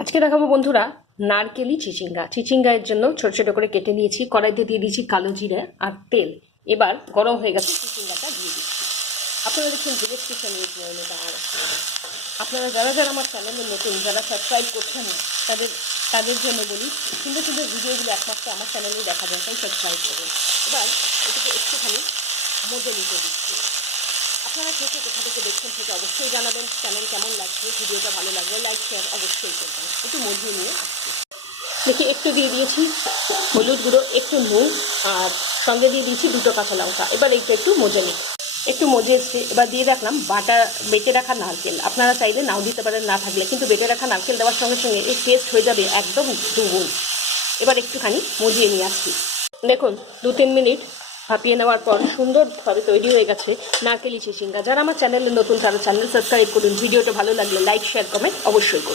আজকে দেখাবো বন্ধুরা নারকেলি চিচিঙ্গা। চিচিঙ্গার জন্য ছোট ছোট করে কেটে নিয়েছি, কড়াইতে দিয়ে দিয়েছি কালো জিরে আর তেল। এবার গরম হয়ে গেছে, চিচিঙ্গাটা দিয়ে দিচ্ছি। আপনারা দেখুন ডিরেক্ট কিচেন উইথ মৌমিতা। আর আপনারা যারা যারা আমার চ্যানেলে নতুন, যারা সাবস্ক্রাইব করছেন না, তাদের জন্য বলি, সুন্দর সুন্দর ভিডিওগুলো একমাত্র আমার চ্যানেলেই দেখা যায়, তাই সাবস্ক্রাইব করুন। এবার এটাকে একটুখানি মজে নিতে দিচ্ছি। আপনারা কোথা থেকে দেখছেন সেটা অবশ্যই জানাবেন। চ্যানেল কেমন লাগছে, ভিডিওটা ভালো লাগলে লাইক শেয়ার অবশ্যই করবেন। একটু মজে নিয়ে আসছি। দেখি একটু দিয়ে দিয়েছি হলুদ গুঁড়ো, একটু নুন, আর সঙ্গে দিয়ে দিয়েছি 2টো কাঁচা লঙ্কা। এবার এইটা একটু মজে নিই। একটু মজে এসছে, এবার দিয়ে রাখলাম বেটে রাখা নারকেল। আপনারা চাইলে নাও দিতে পারেন, না থাকলে কিন্তু বেটে রাখা নারকেল দেওয়ার সঙ্গে সঙ্গে এর টেস্ট হয়ে যাবে একদম দ্বিগুণ। এবার একটুখানি মজিয়ে নিয়ে আসছি। দেখুন 2-3 মিনিট ভাপিয়ে নেওয়ার পর সুন্দরভাবে তৈরি হয়ে গেছে নারকেলি চিচিঙ্গা। যারা আমার চ্যানেলে নতুন তারা চ্যানেল সাবস্ক্রাইব করুন। ভিডিওটা ভালো লাগলে লাইক শেয়ার কমেন্ট অবশ্যই করুন।